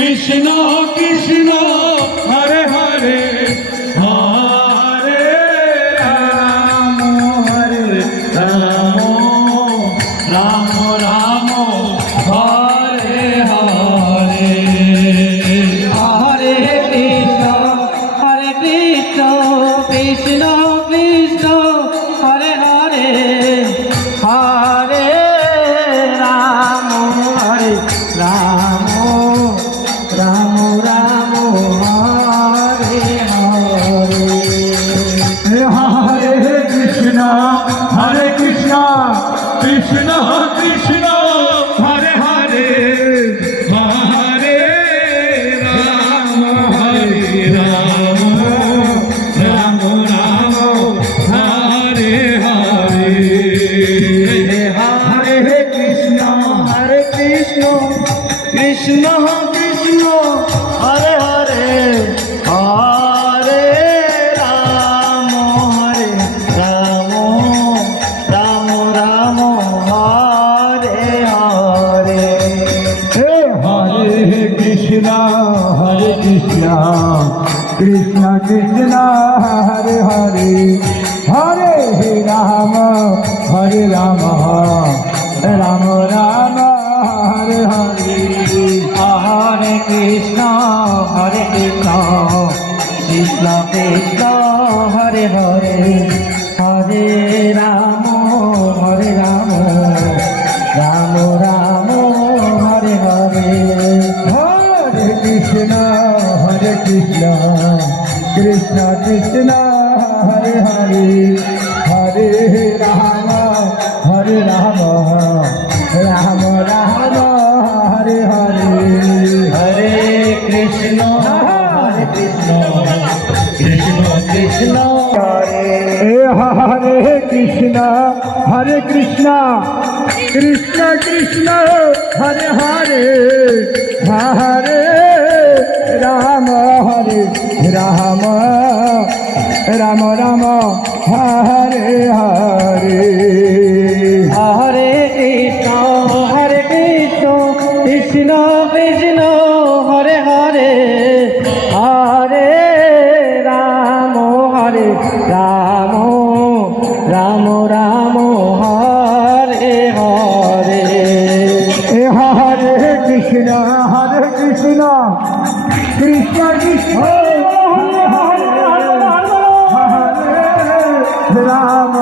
Krishna Krishna Hare Hare Hare Ram Hare Ram Ram Ram Hare Hare Hare Krishna Krishna Krishna Hare Hare Hare Ram Ram Ram Ram Hare Hare Hare Krishna Krishna Krishna Hare Hare Hare Ram Ram Ram Ram Hare Hare Hare Krishna Krishna Krishna Hare Hare Hare Ram Ram Ram Ram Hare Hare Hare Krishna Krishna Krishna Hare Hare Hare Ram Ram Ram Ram Hare Hare Hare Krishna Krishna Krishna Hare Hare Hare Ram Ram Ram Hare Hare Hare Krishna Krishna Krishna Hare Hare Hare Ram Ram Ram Hare Hare Hare Krishna Krishna Krishna Hare Hare Krishna Krishna Krishna Hare Hare Hare Ram Ram Ram Ram Hare Hare Hare Krishna Krishna Krishna Hare Hare Hare Ram Ram Ram Ram Hare Hare Hare Krishna Krishna Krishna Hare Ram